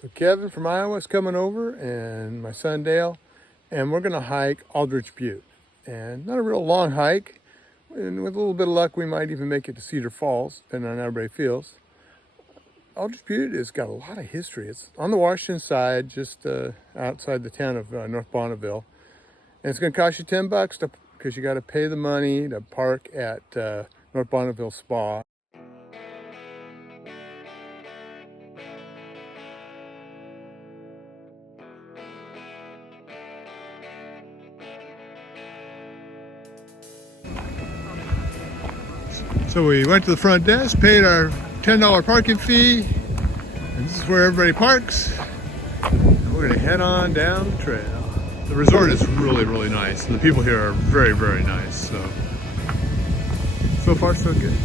So Kevin from Iowa is coming over, and my son Dale, and we're gonna hike Aldrich Butte. And not a real long hike, and with a little bit of luck, we might even make it to Cedar Falls, depending on how everybody feels. Aldrich Butte has got a lot of history. It's on the Washington side, just outside the town of North Bonneville. And it's gonna cost you $10 because you gotta pay the money to park at North Bonneville Spa. So we went to the front desk, paid our $10 parking fee, and this is where everybody parks. And we're gonna head on down the trail. The resort is really, really nice, and the people here are very, very nice. So far, so good.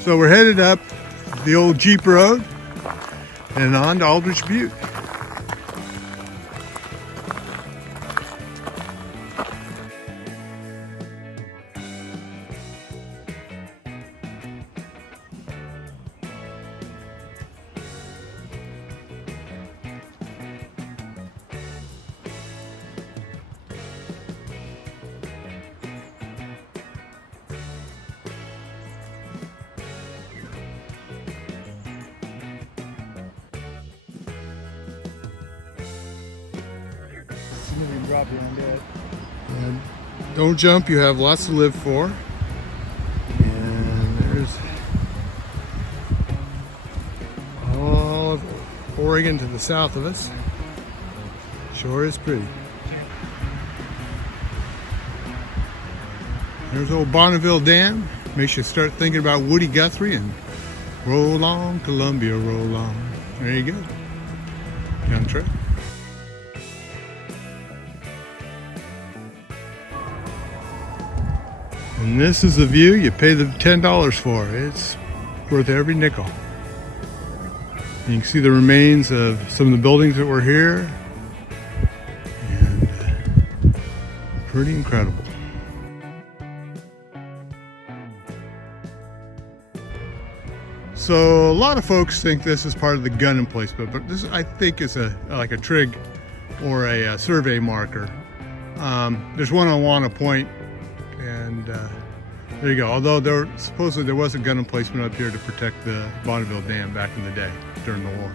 So we're headed up the old Jeep Road and on to Aldrich Butte. Drop you on dead. And don't jump, you have lots to live for. And there's all of Oregon to the south of us. Sure is pretty. There's old Bonneville Dam. Makes you start thinking about Woody Guthrie and roll on, Columbia, roll on. There you go. Down the trail. And this is the view you pay the $10 for. It's worth every nickel. You can see the remains of some of the buildings that were here. And pretty incredible. So a lot of folks think this is part of the gun emplacement, but this I think is like a trig or a survey marker. There's one on Wanna Point. And there you go. Although supposedly there was a gun emplacement up here to protect the Bonneville Dam back in the day during the war.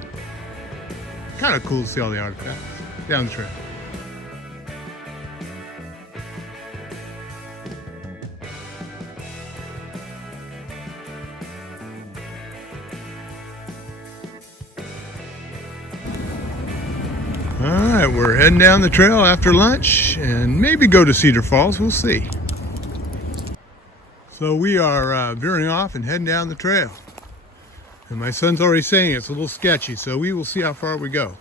Kind of cool to see all the artifacts down the trail. All right, we're heading down the trail after lunch and maybe go to Cedar Falls. We'll see. So we are veering off and heading down the trail. And my son's already saying it's a little sketchy, so we will see how far we go.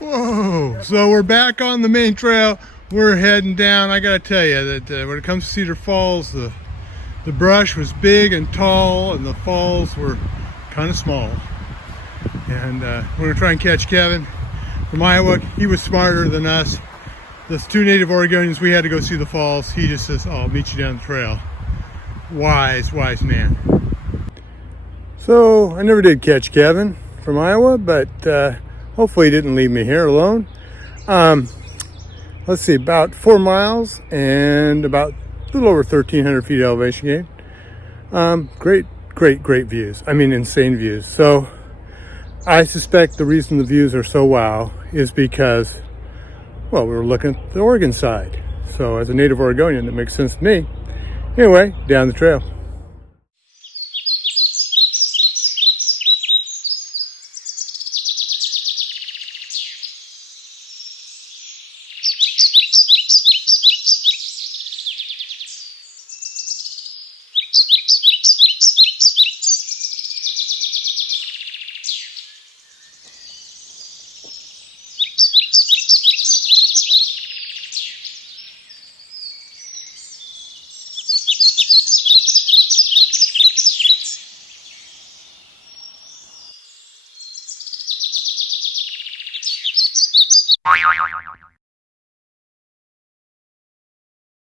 Whoa! So we're back on the main trail. We're heading down. I gotta tell you that when it comes to Cedar Falls, the brush was big and tall, and the falls were kind of small. And we're gonna try and catch Kevin from Iowa. He was smarter than us. The two native Oregonians, we had to go see the falls. He just says, oh, I'll meet you down the trail. Wise man. So I never did catch Kevin from Iowa, but hopefully he didn't leave me here alone. Let's see, about 4 miles and about a little over 1,300 feet elevation gain. Great views. I mean, insane views. So I suspect the reason the views are so wow is because, well, we were looking at the Oregon side. So as a native Oregonian, it makes sense to me. Anyway, down the trail.